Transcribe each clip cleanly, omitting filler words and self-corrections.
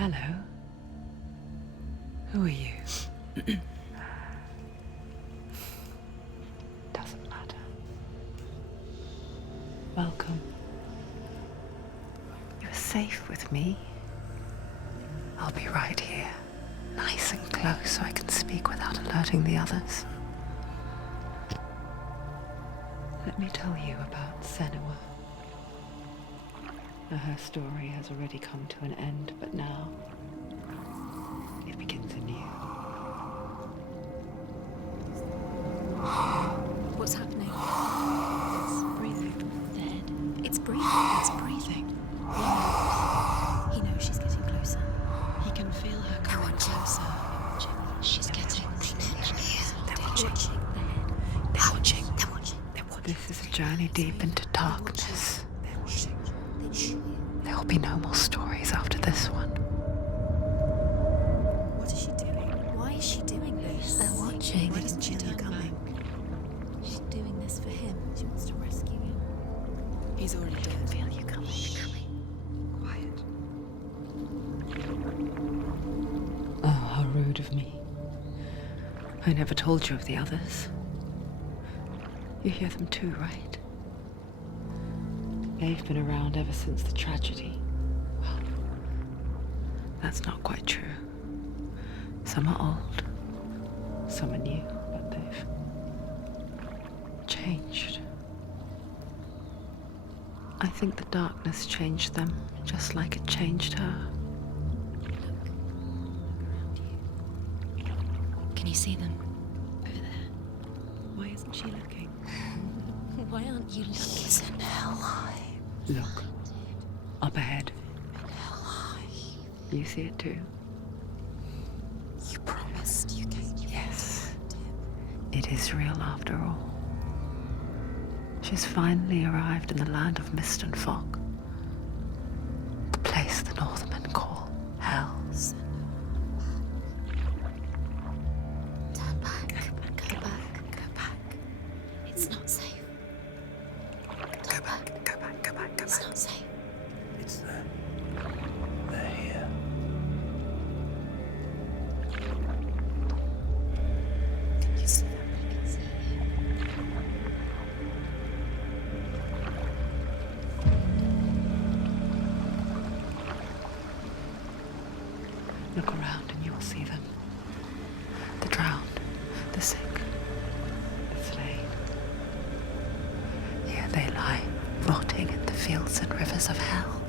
Hello. Who are you? Doesn't matter. Welcome. You're safe with me. I'll be right here, nice and close so I can speak without alerting the others. Let me tell you about Senua. Her story has already come to an end, but now it begins anew. What's happening? It's breathing. Dead. It's breathing. It's breathing. He knows she's getting closer. He can feel her coming closer. She's getting closer. They're watching. They're watching. They're watching. They're watching. This is a journey deep into darkness. They're watching. There will be no more stories after this one. What is she doing? Why is she doing this? They're watching. Why doesn't she turn coming? She's doing this for him. She wants to rescue him. He's already dead. I can feel you coming. Quiet. Oh, how rude of me. I never told you of the others. You hear them too, right? They've been around ever since the tragedy. Well, that's not quite true. Some are old, some are new, but they've changed. I think the darkness changed them, just like it changed her. Can you see them? Over there. Why isn't she looking? Why aren't you looking? He's in Helheim. Look, up ahead. Helheim. You see it too? You promised you gave you. Yes. It is real after all. She's finally arrived in the land of mist and fog. The place the Northmen call Hell. Turn back. Go back. Go back. It's not safe. Go back. Go back. Go back. Go It's back. not safe. It's them. They're here. Can you see them? I can see you. Look around and you will see them. The drowned, the sick, the slain. Here they lie, rotting in the fields and rivers of hell.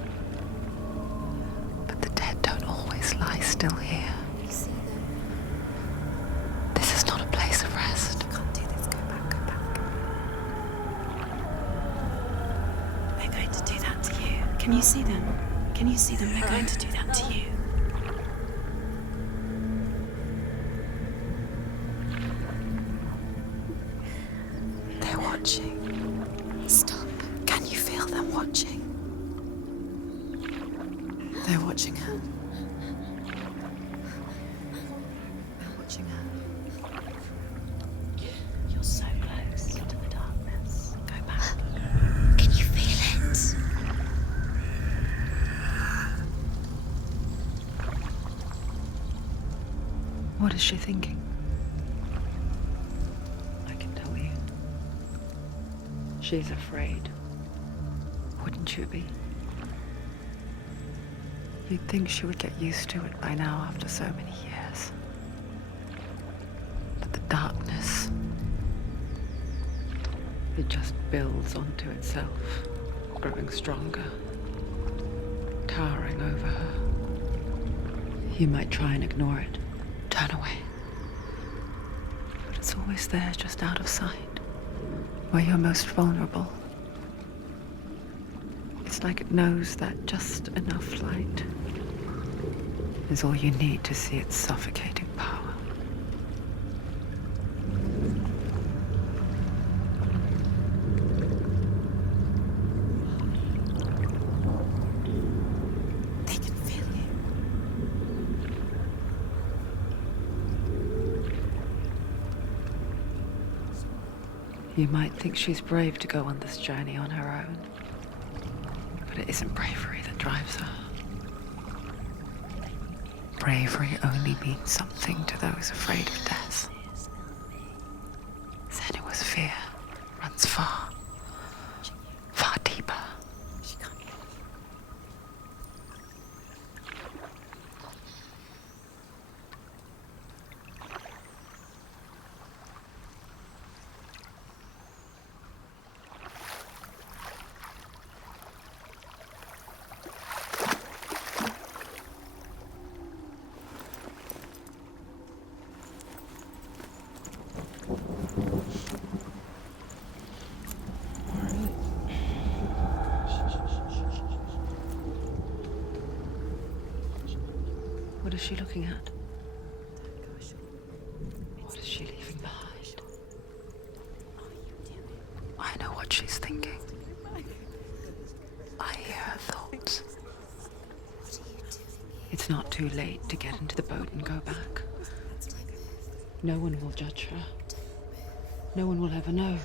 But the dead don't always lie still here. You see them? This is not a place of rest. You can't do this. Go back. Go back. They're going to do that to you. Can you see them? Can you see them? They're going to do that to you. They're watching. Stop. Can you feel them watching? They're watching her. They're watching her. You're so close to the darkness. Go back. Can you feel it? What is she thinking? I can tell you. She's afraid. Wouldn't you be? You'd think she would get used to it by now after so many years. But the darkness, it just builds onto itself, growing stronger, towering over her. You might try and ignore it, turn away. But it's always there, just out of sight, where you're most vulnerable. It's like it knows that just enough light is all you need to see its suffocating power. They can feel you. You might think she's brave to go on this journey on her own, but it isn't bravery that drives her. bravery only means something to those afraid of death. Senua's fear runs far, far deeper. What is she looking at? What is she leaving behind? I know what she's thinking. I hear her thoughts. It's not too late to get into the boat and go back. No one will judge her. No one will ever know.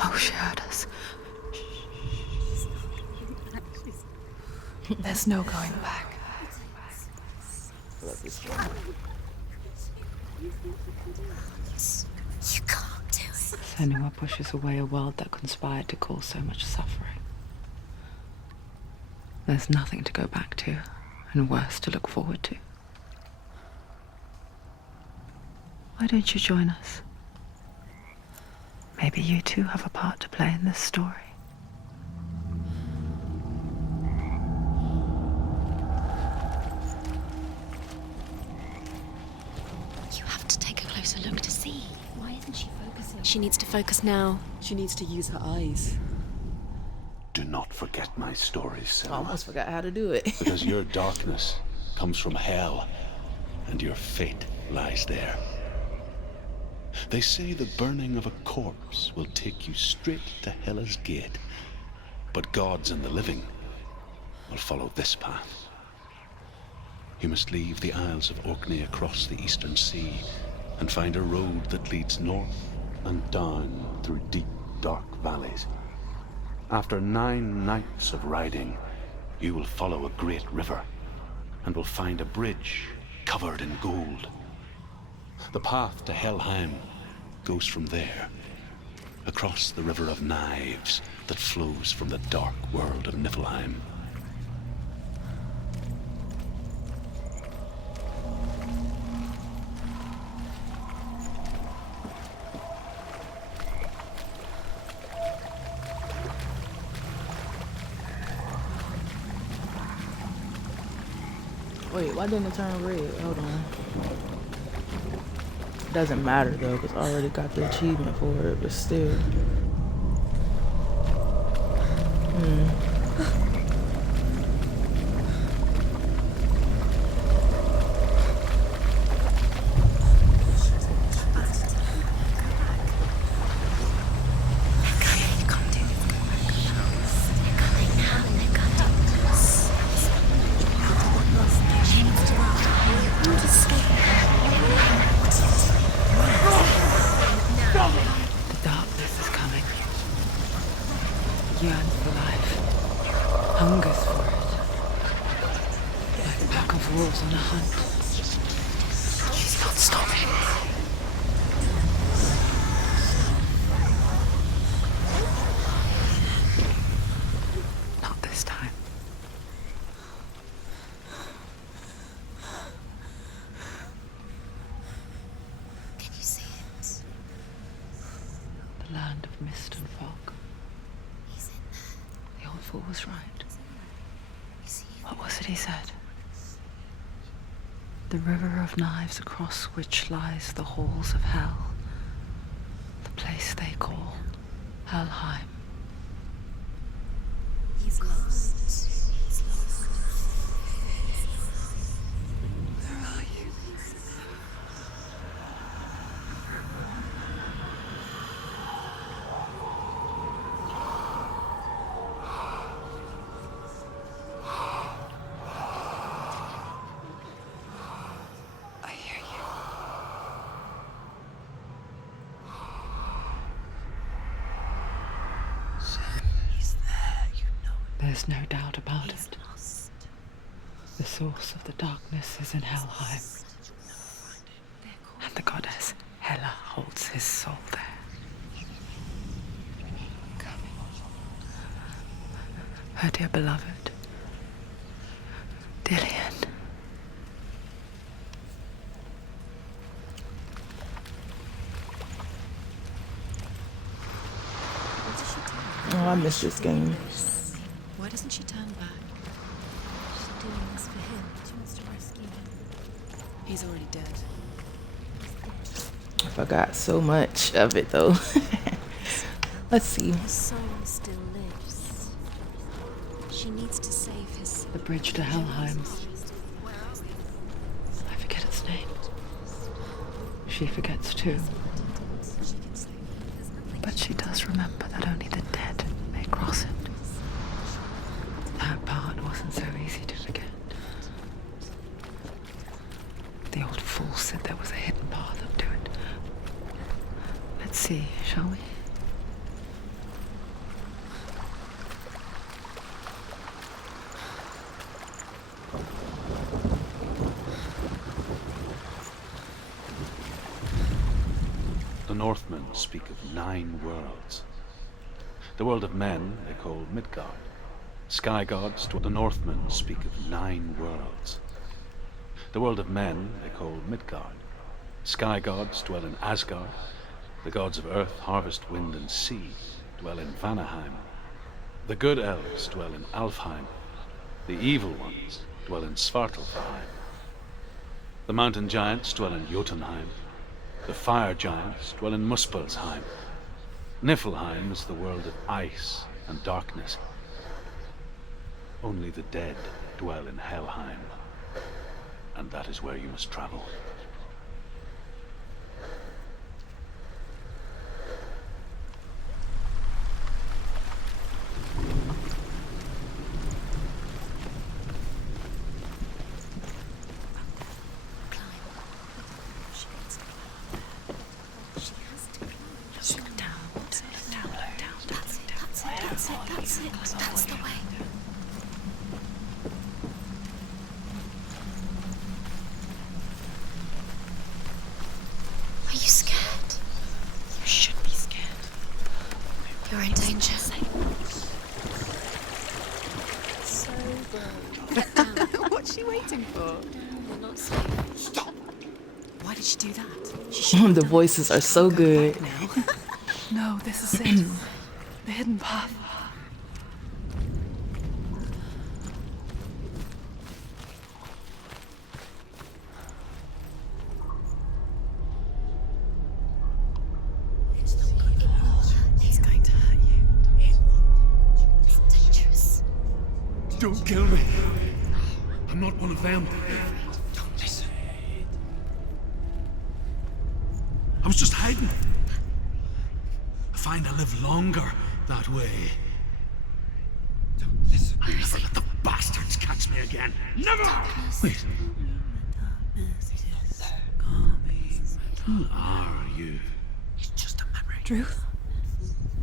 Oh, she heard us. There's no going back. You can't do it. Senua pushes away a world that conspired to cause so much suffering. There's nothing to go back to, and worse to look forward to. Why don't you join us? Maybe you too have a part to play in this story. You have to take a closer look to see. Why isn't she focusing? She needs to focus now. She needs to use her eyes. Do not forget my stories, I Senua. almost forgot how to do it. Because your darkness comes from hell, and your fate lies there. They say the burning of a corpse will take you straight to Hela's gate, but gods and the living will follow this path. You must leave the Isles of Orkney across the eastern sea and find a road that leads north and down through deep, dark valleys. After 9 nights of riding, you will follow a great river and will find a bridge covered in gold. The path to Helheim goes from there, across the river of knives that flows from the dark world of Niflheim. Wait, why didn't it turn red? Hold on. Doesn't matter though, because I already got the achievement for it, but still. The darkness is coming. It yearns for life, hungers for it. Like a pack of wolves on a hunt. She's not stopping. Not this time. Can you see it? The land of mist and fog. He's in there. The old fool was right. You see him? What was it he said? The river of knives across which lies the halls of hell. The place they call Helheim. He's lost. He's lost. Where are you? I hear you. He's there, you know it. There's no doubt about He's it. lost. The source of the darkness is in Helheim, and the goddess Hela holds his soul there. Her dear beloved, Dillian. Oh, I missed this game. Why doesn't she turn back? She's doing this for him. She wants to rescue him. He's already dead. I forgot so much of it though. Let's see. His soul still lives. She needs to save his soul. The bridge to Helheim. I forget its name. She forgets too. But she does remember that only the dead may cross it. That part wasn't so easy to forget. The old fool said there was a hidden path up to it. Let's see, shall we? The Northmen speak of 9 worlds. The world of men they call Midgard. Sky gods to the Northmen speak of 9 worlds. The world of men they call Midgard. Sky gods dwell in Asgard. The gods of earth, harvest, wind, and sea dwell in Vanaheim. The good elves dwell in Alfheim. The evil ones dwell in Svartalfheim. The mountain giants dwell in Jotunheim. The fire giants dwell in Muspelheim. Niflheim is the world of ice and darkness. Only the dead dwell in Helheim, and that is where you must travel. That's the way. Are you scared? You should be scared. You're in danger. So brave. Get down. What's she waiting for? You're not safe. Stop! Why did she do that? She should The voices are so good. now. No, this is it. The hidden path. He's going to hurt you. It's dangerous. Don't kill me. I'm not one of them. Don't listen. I was just hiding. I find I live longer that way. Don't listen. I'll never let the bastards catch me again. Never! Wait. Who are you? It's just a memory. Druth?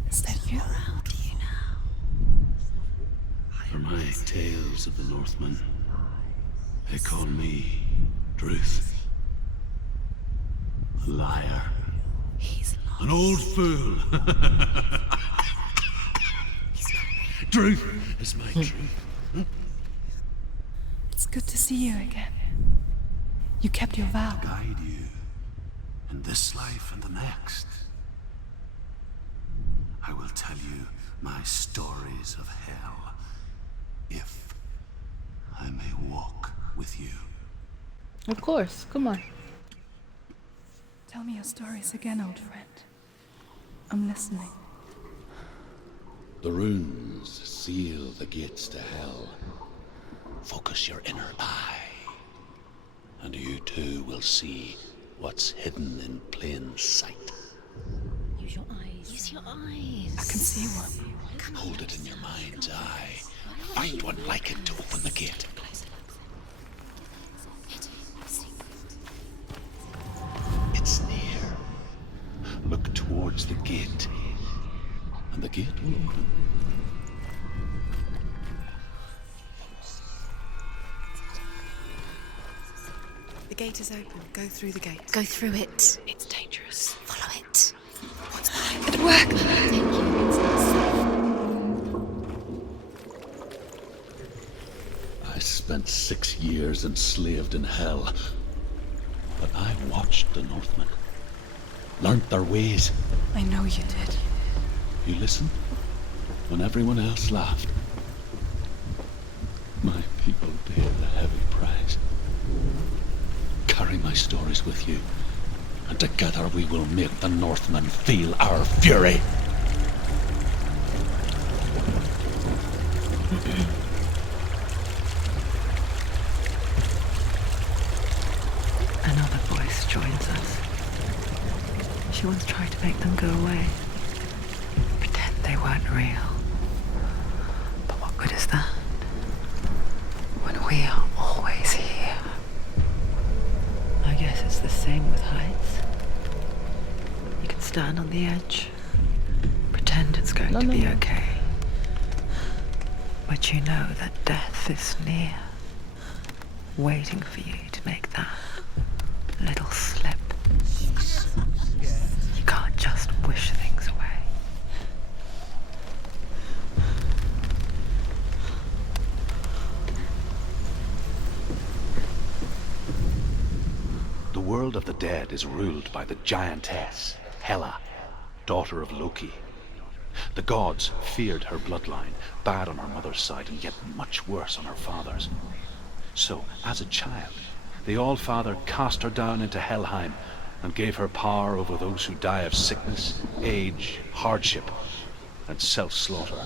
Is that you? How do you now? For my tales of the Northmen, they call me Druth. A liar. He's lost. An old fool. Druth is my truth. It's good to see you again. You kept your vow. Guide you in this life and the next. I will tell you my stories of hell, if I may walk with you. Of course, come on. Tell me your stories again, old friend. I'm listening. The runes seal the gates to hell. Focus your inner eye, and you too will see what's hidden in plain sight. Use your eyes. Use your eyes. I can see one. Hold it in your mind's eye. Find one like it to open the gate. It's near. Look towards the gate, and the gate will open. gate is open. Go through the gate. Go through it. It's dangerous. Follow it. What's behind it? Work! Thank you. It's not safe. I spent 6 years enslaved in hell. But I watched the Northmen. Learned their ways. I know you did. You listened when everyone else laughed. My people paid a heavy price. Carry my stories with you, and together we will make the Northmen feel our fury. Another voice joins us. She once tried to make them go away. Pretend they weren't real. But what good is that? When we are always here. I guess it's the same with heights. You can stand on the edge, pretend it's going to be okay. But you know that death is near, waiting for you to make that little slip. You can't just wish things away. The world of the dead is ruled by the giantess, Hela, daughter of Loki. The gods feared her bloodline, bad on her mother's side and yet much worse on her father's. So, as a child, the All-Father cast her down into Helheim and gave her power over those who die of sickness, age, hardship, and self-slaughter.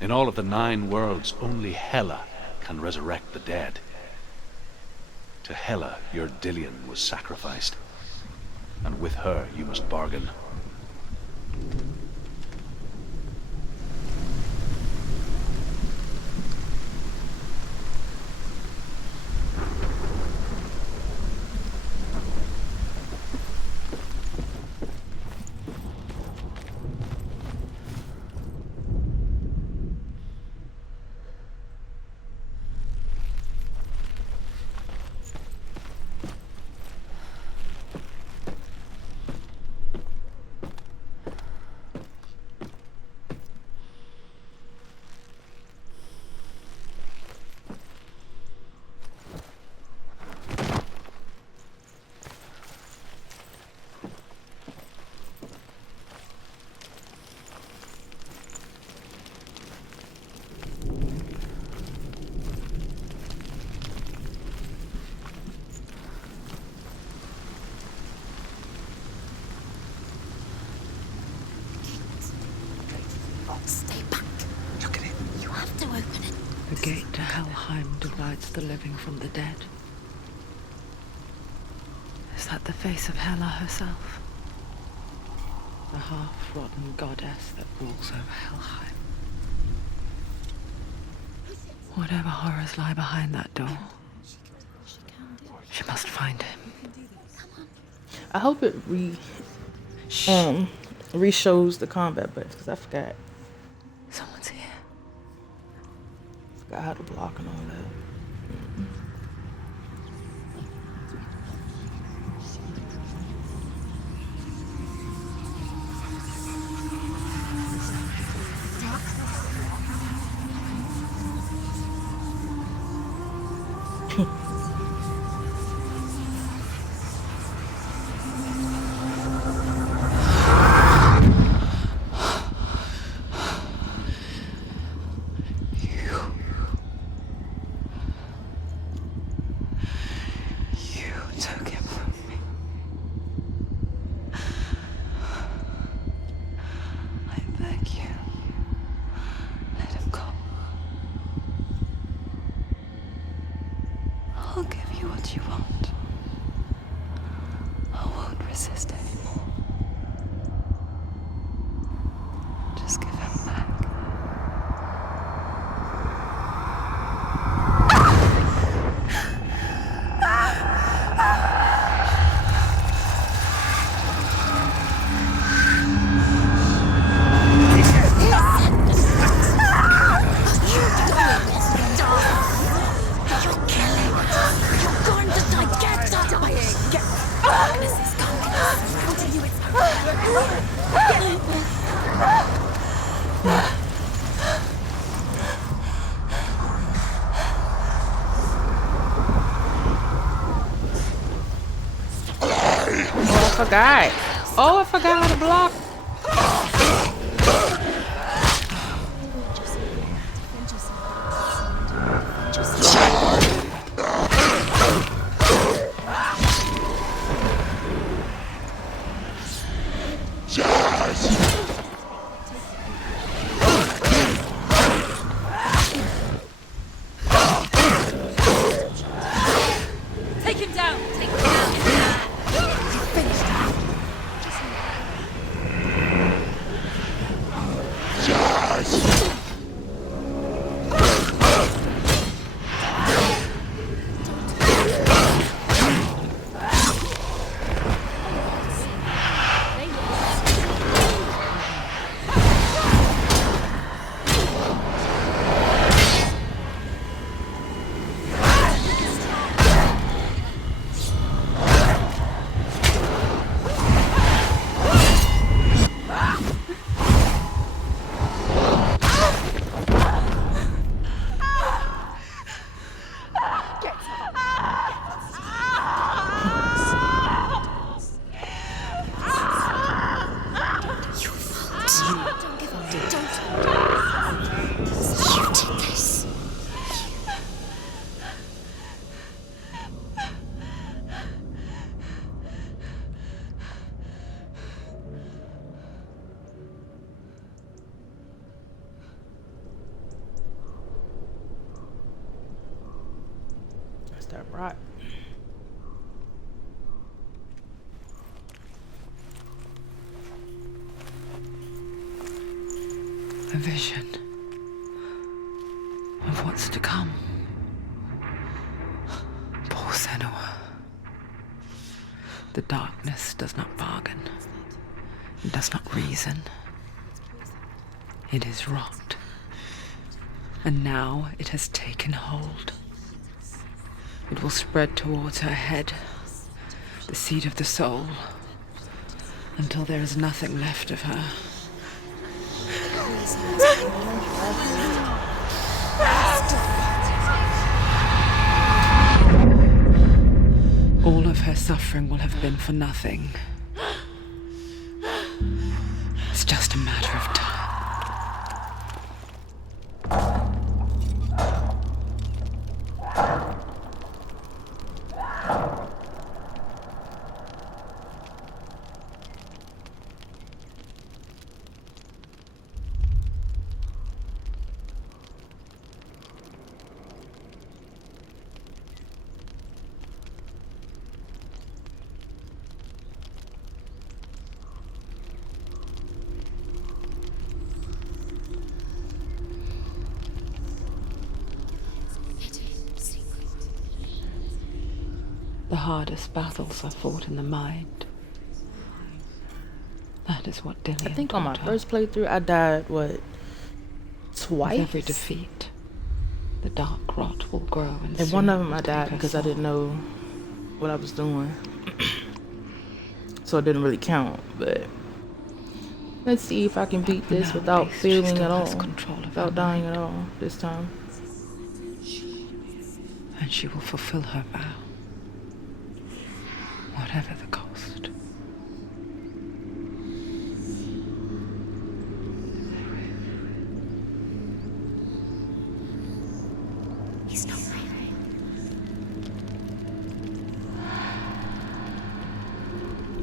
In all of the 9 worlds, only Hela can resurrect the dead. To Hela, your Dillion was sacrificed, and with her you must bargain. Stay back. Look at it. You have to open it. The gate to Helheim divides the living from the dead. Is that the face of Hela herself? The half-rotten goddess that rules over Helheim. Whatever horrors lie behind that door, she must find him. I hope it re-shows the combat buttons, because I forgot. Someone's here. Forgot how to block and all that. I'll give you what you want. I won't resist anymore. Just give him back. You're going to Oh, I forgot. Oh, I forgot how to block. Take him down! Take him down! That's that right. A vision of what's to come. Poor Senua. The darkness does not bargain. It does not reason. It is rot. And now it has taken hold. It will spread towards her head, the seat of the soul, until there is nothing left of her. All of her suffering will have been for nothing. It's just a matter of time. The hardest battles are fought in the mind. That is what Dillian I think on my taught her. first playthrough, I died, what, twice? With every defeat, the dark rot will grow and And soon one of them will I take died her because I soul. didn't know what I was doing. So it didn't really count, but let's see if I can beat this Now without at least she failing still at all. has control of her Without dying mind. at all this time. And she will fulfill her vow, whatever the cost. He's not real.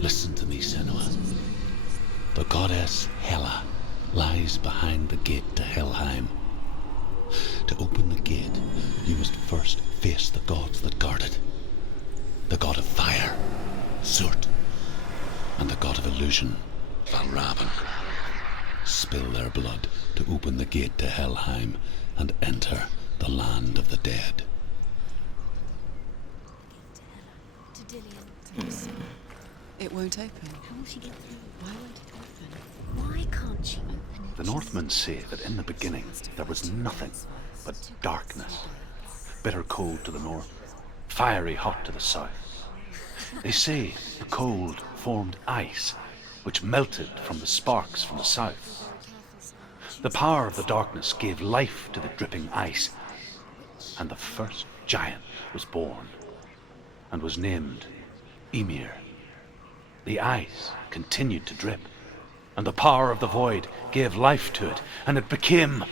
Listen to me, Senua. The goddess Hela lies behind the gate to Helheim. To open the gate, you must first face the gods that guard it. The god of fire, Surt, and the god of illusion, Valravn. Spill their blood to open the gate to Helheim and enter the land of the dead. To Dillian. It won't open. How will she get through? Why won't it open? Why can't she open it? The Northmen say that in the beginning there was nothing but darkness. Bitter cold to the north, fiery hot to the south. They say the cold formed ice which melted from the sparks from the south. The power of the darkness gave life to the dripping ice, and the first giant was born, and was named Ymir. The ice continued to drip, and the power of the void gave life to it, and it became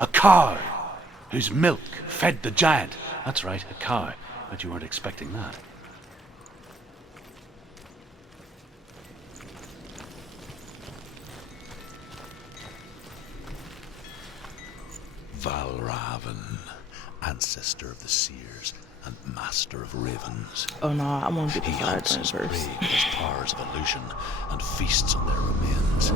a cow, whose milk fed the giant. That's right, a cow. Bet you weren't expecting that. Valravn, ancestor of the seers and master of ravens. Oh no, I want to be the He fire hunts giant his first. prey with his powers of illusion and feasts on their remains.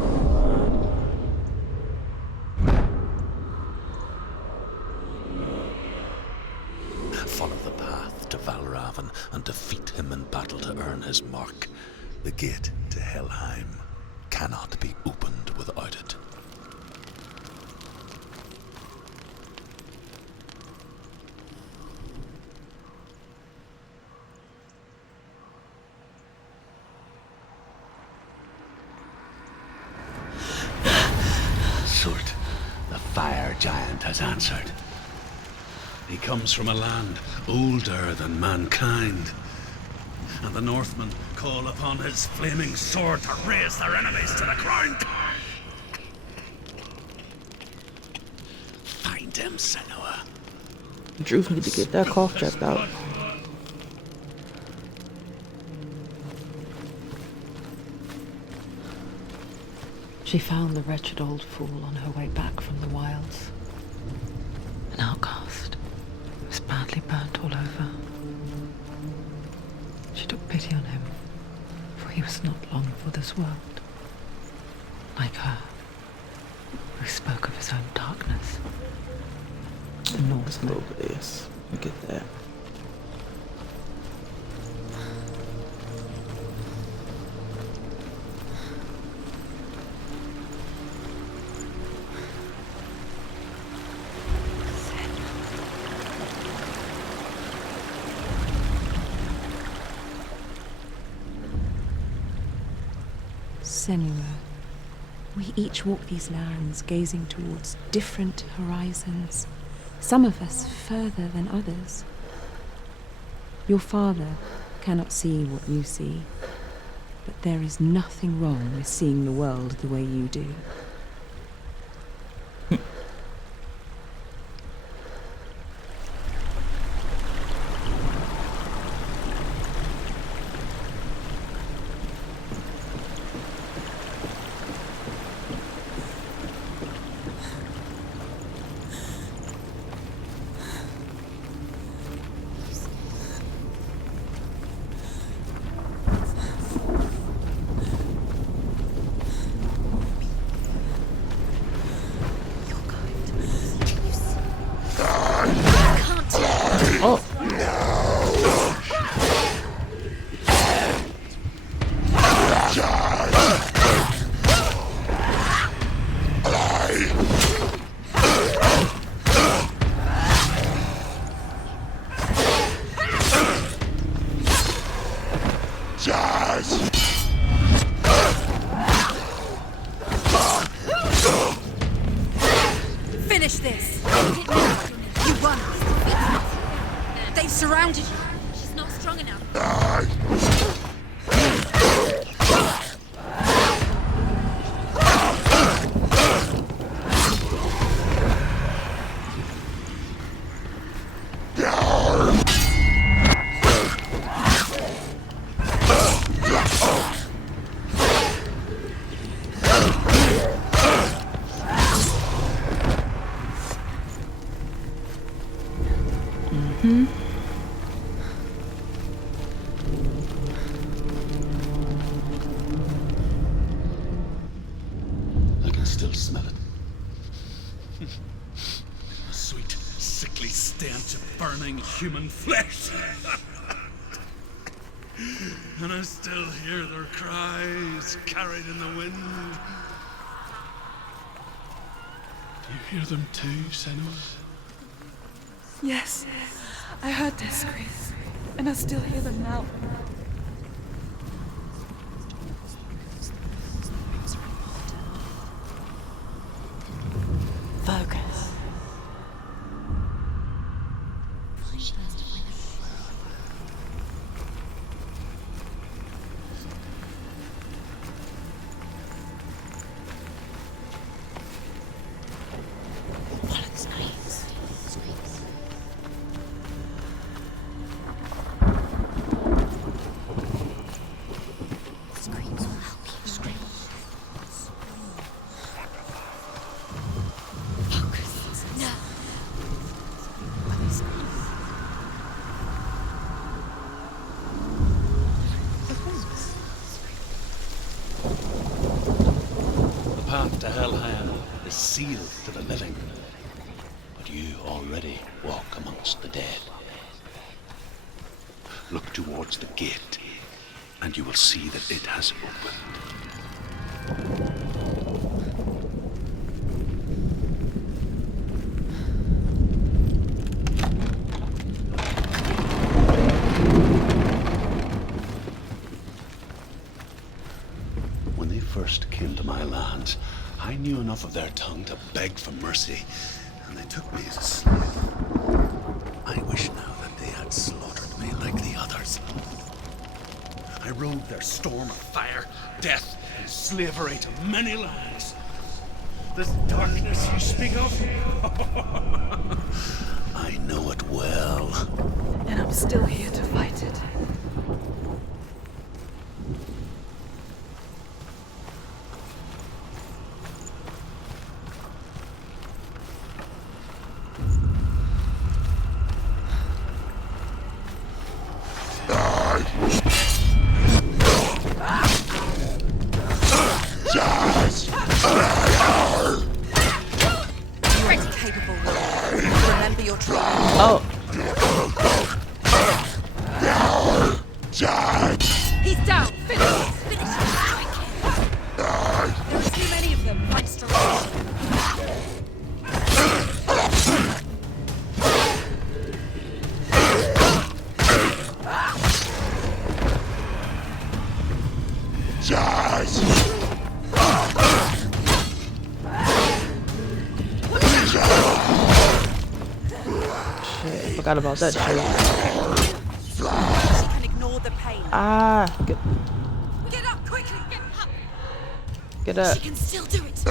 Follow the path to Valravn and defeat him in battle to earn his mark. The gate to Helheim cannot be opened without it. Surt, the fire giant, has answered. He comes from a land older than mankind, and the Northmen call upon his flaming sword to raise their enemies to the ground. Find him, Senua. Drew need to get that cough checked out. She found the wretched old fool on her way back from the wilds. An outcast. He was badly burnt all over. She took pity on him, for he was not long for this world. Like her, who spoke of his own darkness. The Let's go Norseman. over this. Look at that. Senua, we each walk these lands gazing towards different horizons, some of us further than others. Your father cannot see what you see, but there is nothing wrong with seeing the world the way you do. Oh, Finish this! You won! They've surrounded you! She's not strong enough. I can still smell it. A sweet, sickly stench of burning human flesh. And I still hear their cries carried in the wind. Do you hear them too, Senua? Yes, I heard their screams, and I still hear them now. to Helheim is sealed to the living, but you already walk amongst the dead. Look towards the gate, and you will see that it has opened. When they first came to my lands, I knew enough of their tongue to beg for mercy, and they took me as a slave. I wish now that they had slaughtered me like the others. I rode their storm of fire, death, and slavery to many lands. This darkness you speak of, I know it well. And I'm still here to fight it. Oh. He's down! Finish! Finish! There are too many of them. Find starvation. Shit, forgot about that shit. She can ignore the pain. Ah, Get up quickly! Get up! get up. She can still do it.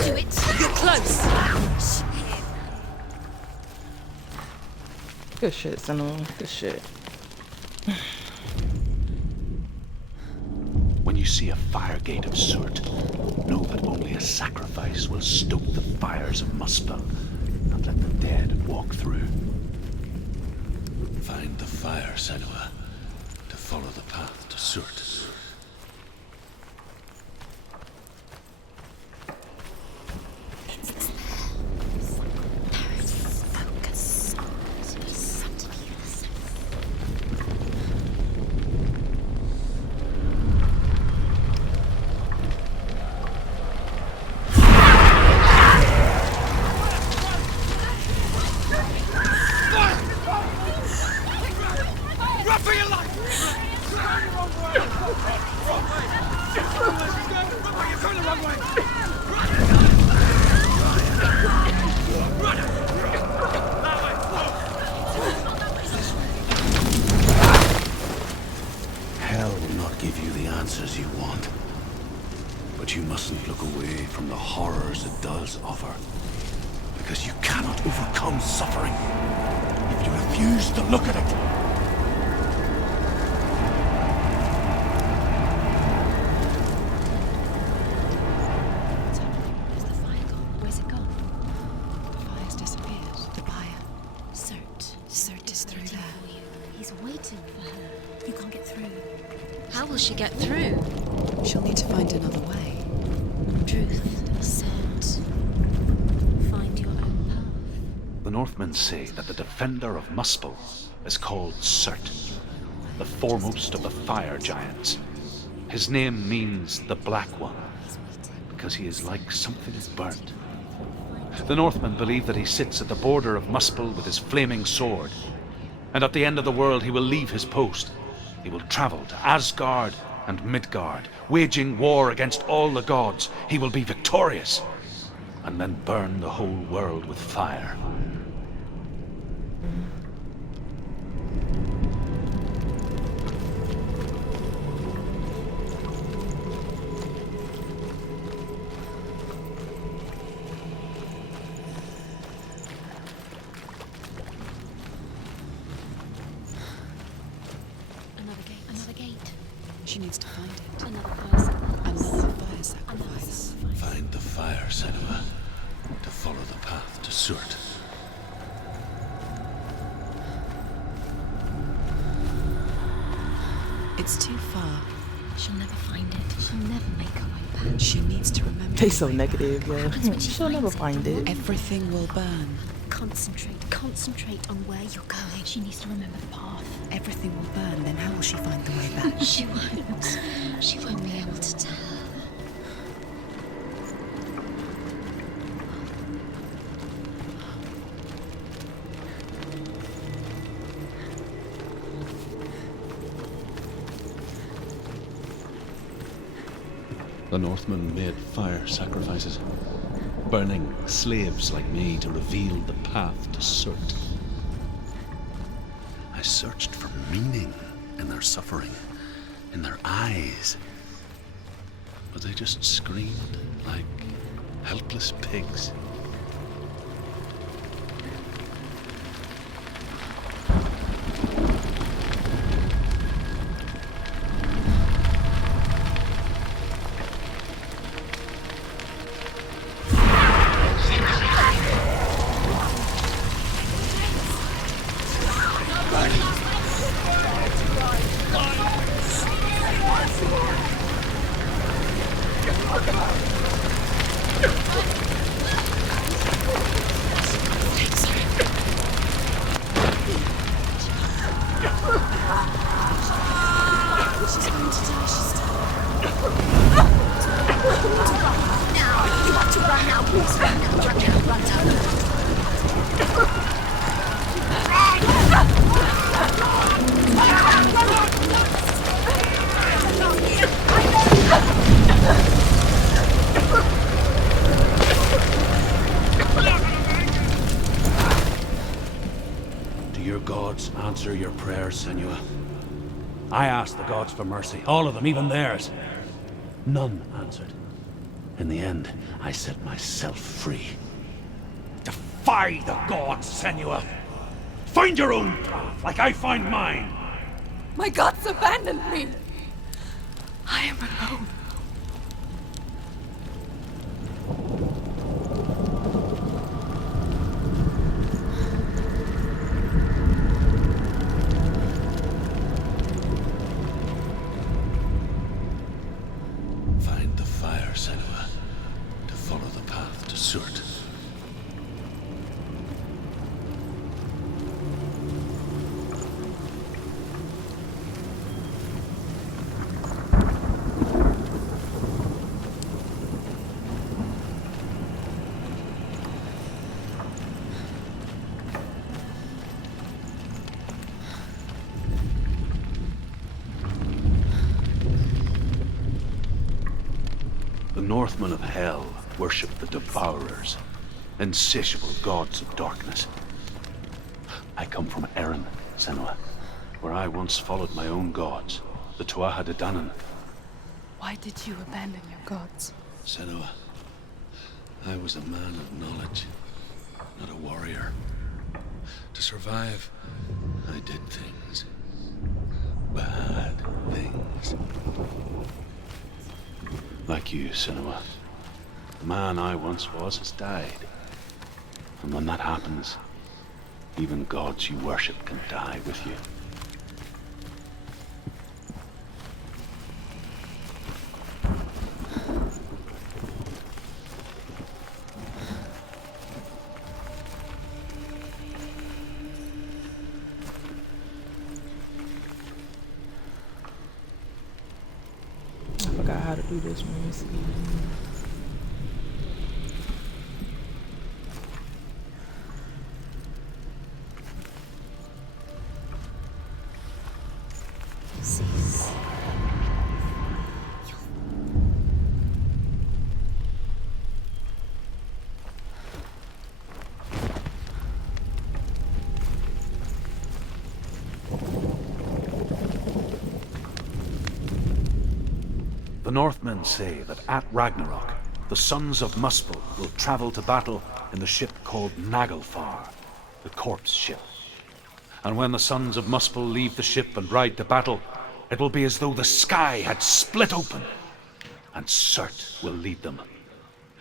Do it. You're close. Good shit, Senua. Good shit. When you see a fire gate of Surt, know that only a sacrifice will stoke the fires of Muspel and let the dead walk through. Find the fire, Senua, to follow the path to Surt. Hell will not give you the answers you want. But you mustn't look away from the horrors it does offer. Because you cannot overcome suffering if you refuse to look at it. Where's the fire gone? Where's it gone? The fire's disappeared. The buyer. Surt is through there. He's waiting for her. You can't get through. How will she get through? She'll need to find another way. Truth, Surt. Find your own path. The Northmen say that the defender of Muspel is called Surt, the foremost of the fire giants. His name means the Black One, because he is like something burnt. The Northmen believe that he sits at the border of Muspel with his flaming sword, and at the end of the world he will leave his post. He will travel to Asgard and Midgard, waging war against all the gods. He will be victorious, and then burn the whole world with fire. She needs to find it. Another fire sacrifice. Another fire sacrifice. Find the fire, Senua, to follow the path to Surt. It's too far. She'll never find it. She'll never make her way back. She needs to remember. They the so way negative, What yeah. happens when she She'll never finds find it. Everything will burn. Concentrate on where you're going. She needs to remember the path. Everything will burn, then how will she find the way back? She won't. She won't be able to tell. The Northmen made fire sacrifices, burning slaves like me to reveal the path to Surt. I searched for meaning in their suffering, in their eyes. But they just screamed like helpless pigs. Do your gods answer your prayers, Senua? I asked the gods for mercy, all of them, even theirs. None answered. In the end, I set myself free. Defy the gods, Senua! Find your own path, like I find mine! My gods abandoned me. I am alone. Find the fire, Senua, to follow the path to Surt. The Northmen of Hell worship the Devourers, insatiable gods of darkness. I come from Erin, Senua, where I once followed my own gods, the Tuatha De Danann. Why did you abandon your gods? Senua, I was a man of knowledge, not a warrior. To survive, I did things. Bad things. Like you, Senua. The man I once was has died. And when that happens, even gods you worship can die with you. I forgot how to do this one. Let me see. The Northmen say that at Ragnarok, the sons of Muspel will travel to battle in the ship called Naglfar, the corpse ship. And when the sons of Muspel leave the ship and ride to battle, It will be as though the sky had split open, and Surt will lead them.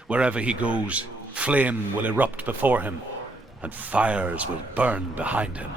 Wherever he goes, flame will erupt before him, and fires will burn behind him.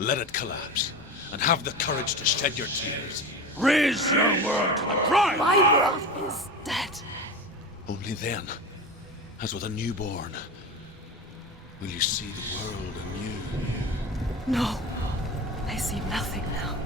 Let it collapse, and have the courage to shed your tears. Raise your world to the ground! My world is dead. Only then, as with a newborn, will you see the world anew. No, I see nothing now.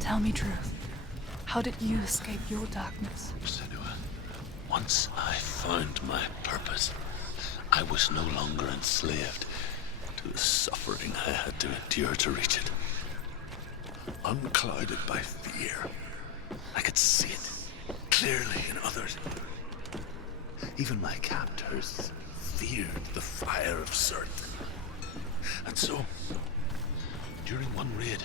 Tell me truth. How did you escape your darkness? Senua, once I found my purpose, I was no longer enslaved to the suffering I had to endure to reach it. Unclouded by fear, I could see it clearly in others. Even my captors feared the fire of Surt. And so, during one raid,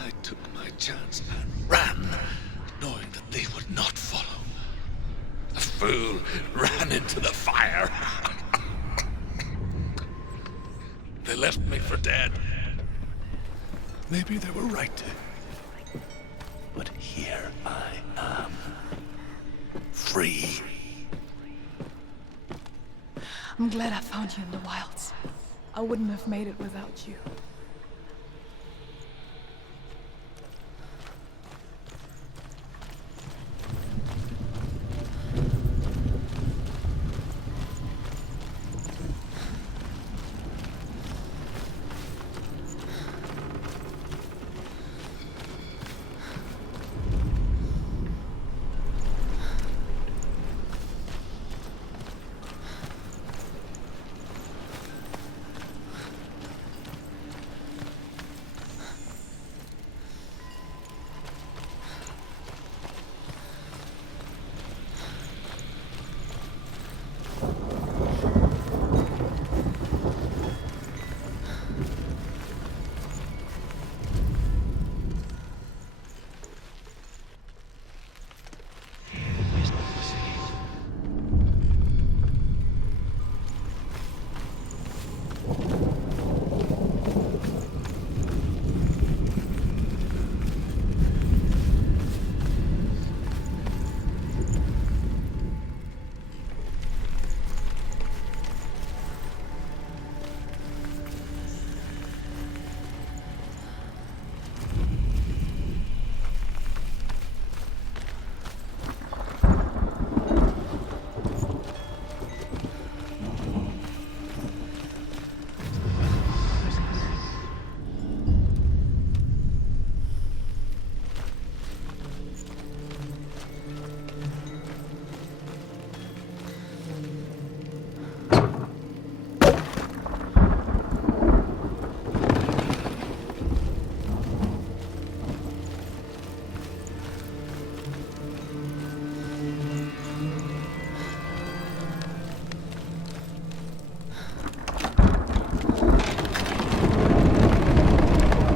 I took my chance and ran, knowing that they would not follow. The fool ran into the fire. They left me for dead. Maybe they were right to. But here I am. Free. I'm glad I found you in the wilds. I wouldn't have made it without you.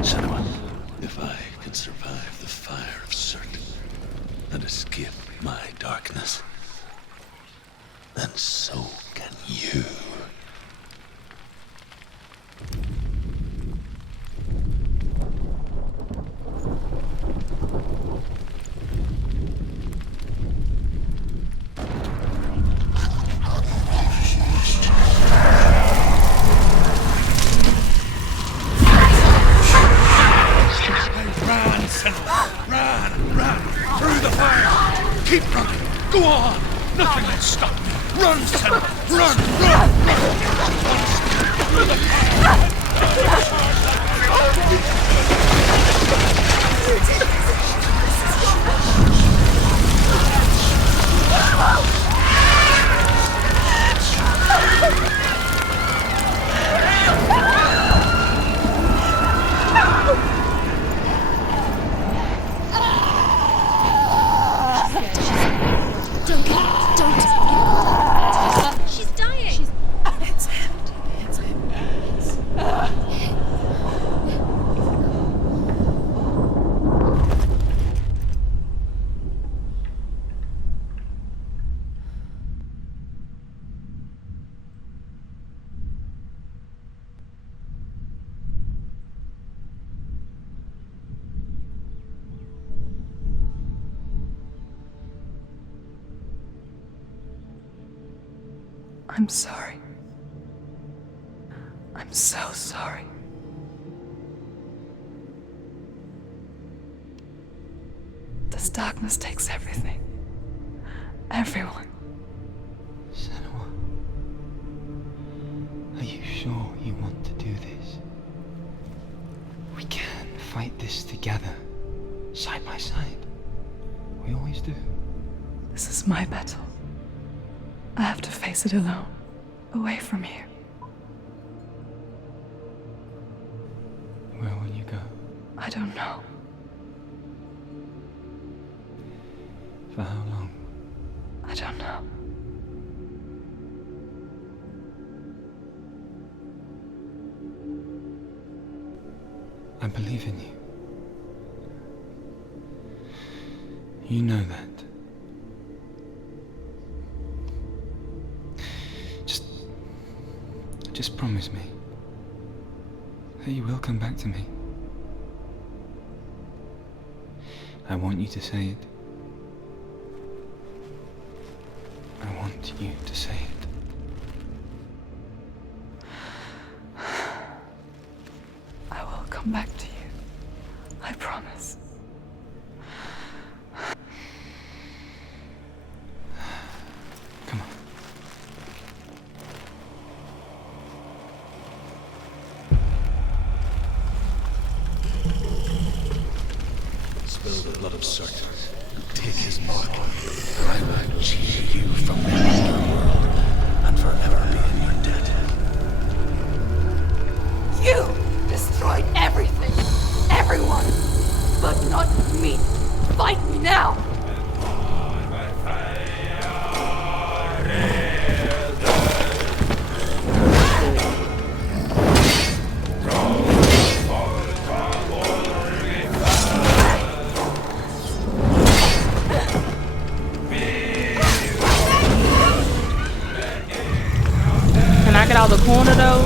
Senua, if I can survive the fire of Surt and escape my darkness, then so can you. Keep running! Go on! Nothing will stop me! Run, Senua! Run! Run! Through the She's dying! It's him. It's him. I'm sorry. I'm so sorry. This darkness takes everything. Everyone. Senua, are you sure you want to do this? We can fight this together, side by side. We always do. This is my battle. I have to face it alone, away from here. Where will you go? I don't know. For how long? I don't know. I believe in you. You know that. Just promise me that you will come back to me. I want you to say it. I want you to say it. I will come back to you. I promise. Come on. Spill the blood of Surt and take his mark, and I will cheat you from the underworld and forever be in your debt. You destroyed everything, everyone, but not me. Fight me now. Can I get out of the corner though?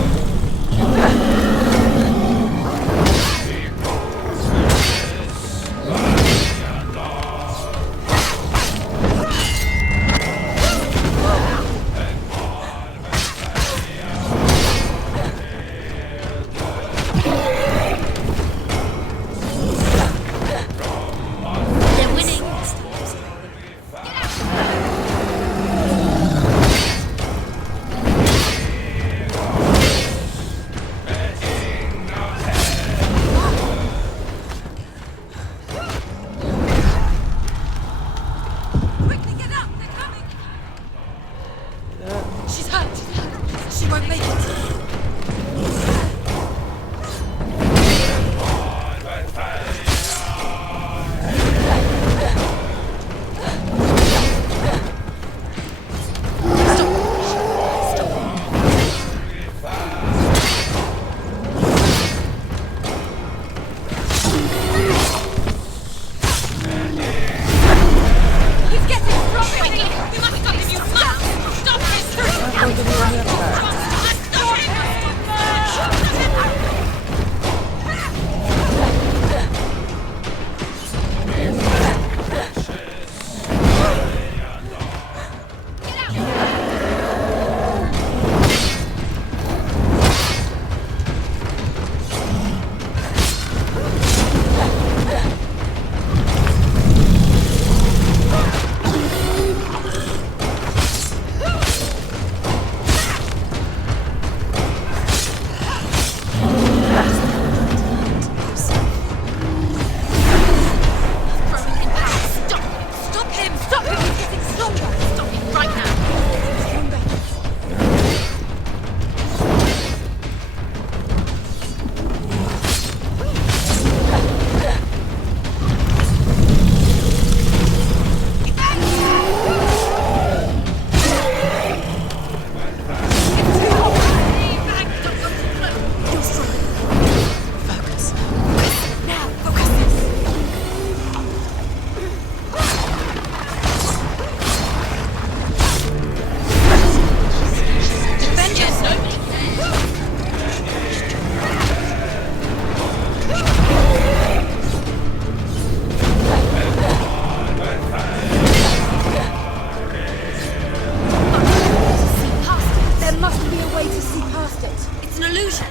They're winning. Quickly get up! They're coming! She's hurt. She won't make it. He's getting stronger! We must stop him, you must! Stop him! Stop him! Stop him! He's getting stronger! Stop him right now! Focus. Now, focus. Defend yourself. See past it. There must be a way to see past it. It's an illusion.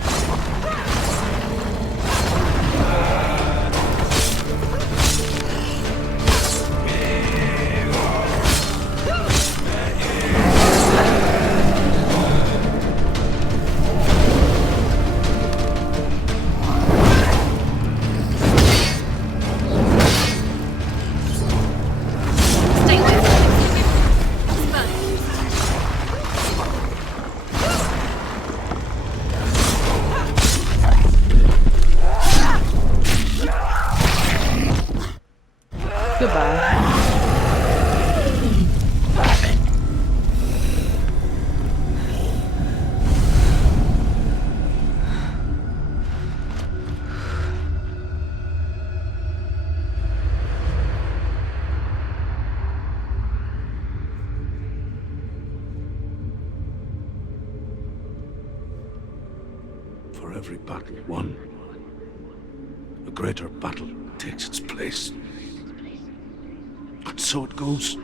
Stay away from him. It's burning. Goodbye. For every battle won, a greater battle takes its place. But so it goes.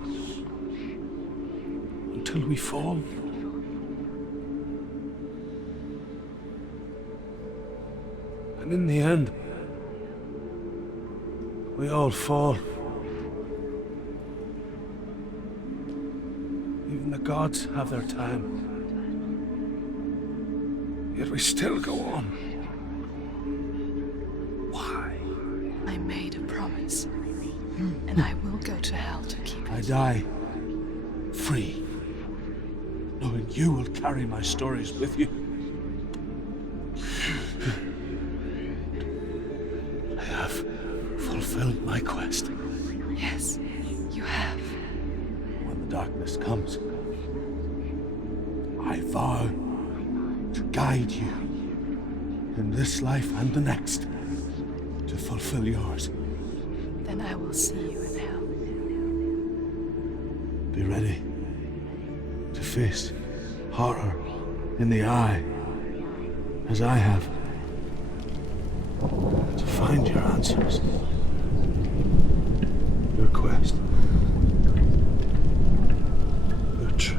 Until we fall. And in the end, we all fall. Even the gods have their time. Yet we still go on. Why? I made a promise, and I will go to hell to keep it. I die free, knowing you will carry my stories with you. I have fulfilled my quest. Yes, you have. When the darkness comes, I vow to guide you in this life and the next to fulfill yours. Then I will see you in hell. Be ready to face horror in the eye, as I have, to find your answers, your quest, your truth.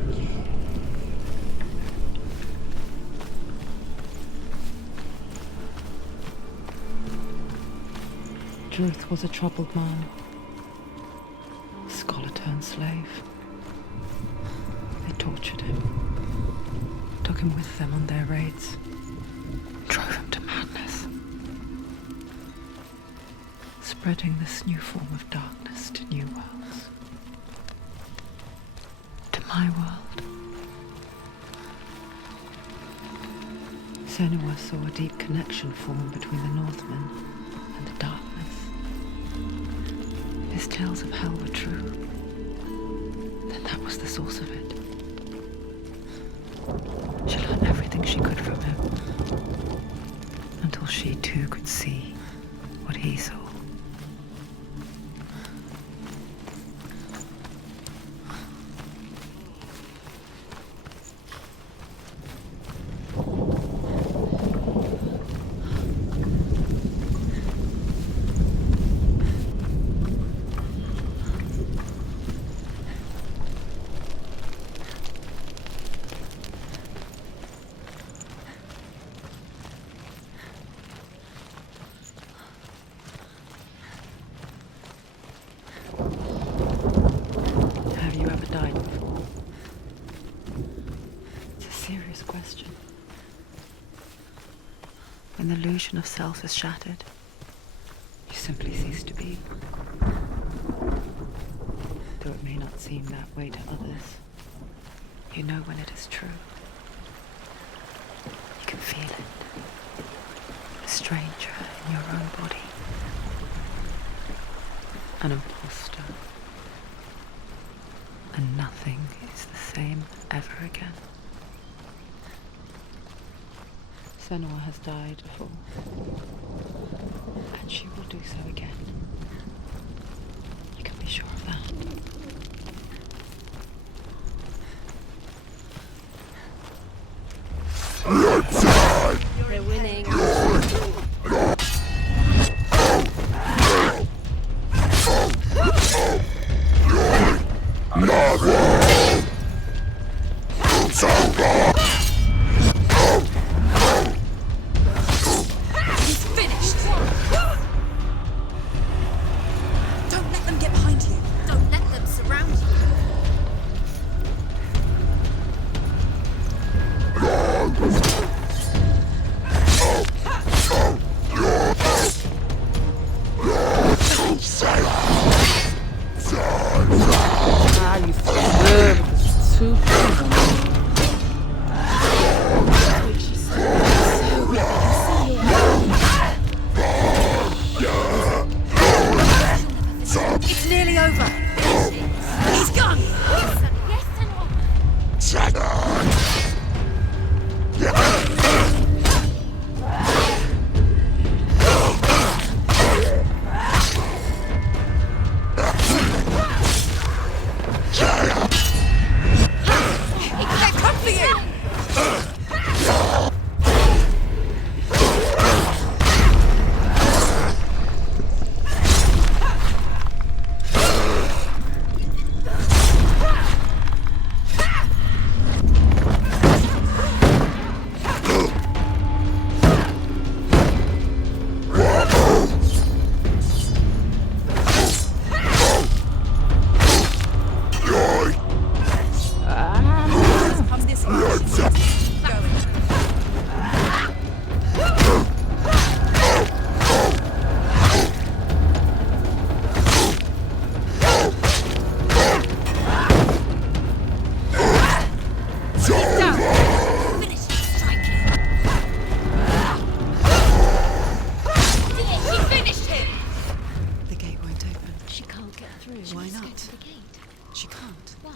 Druth was a troubled man, scholar turned slave. They tortured him, took him with them on their raids, drove him to madness, spreading this new form of darkness to new worlds. To my world. Senua saw a deep connection form between the Northmen and the darkness. His tales of hell were true. Then that was the source of it. She learned everything she could from him, until she too could see what he saw. When the illusion of self is shattered, you simply cease to be. Though it may not seem that way to others, you know when it is true. You can feel it. A stranger in your own body. An imposter. And nothing is the same ever again. Senua has died before, and she will do so again. You can be sure of that. You're winning. She can't. Why?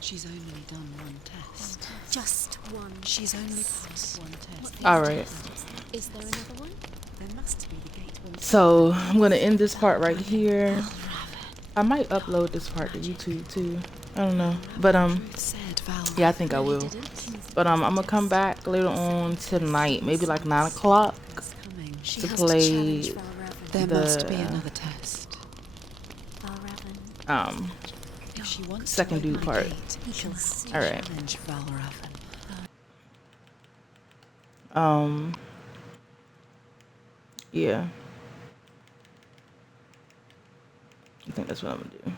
She's only done one test. Just one. She's only test. passed one test. All right. Is there another one? There must be the gate one. So I'm gonna end this part right here. I might upload this part to YouTube too. I don't know, but yeah, I think I will. But I'm gonna come back later on tonight, maybe like 9 o'clock, She to has play challenge Valravn. There must be the another test. Valravn. If she wants second to dude open part. the gate, He can see. All right. challenge Valravn. Yeah. I think that's what I'm gonna do.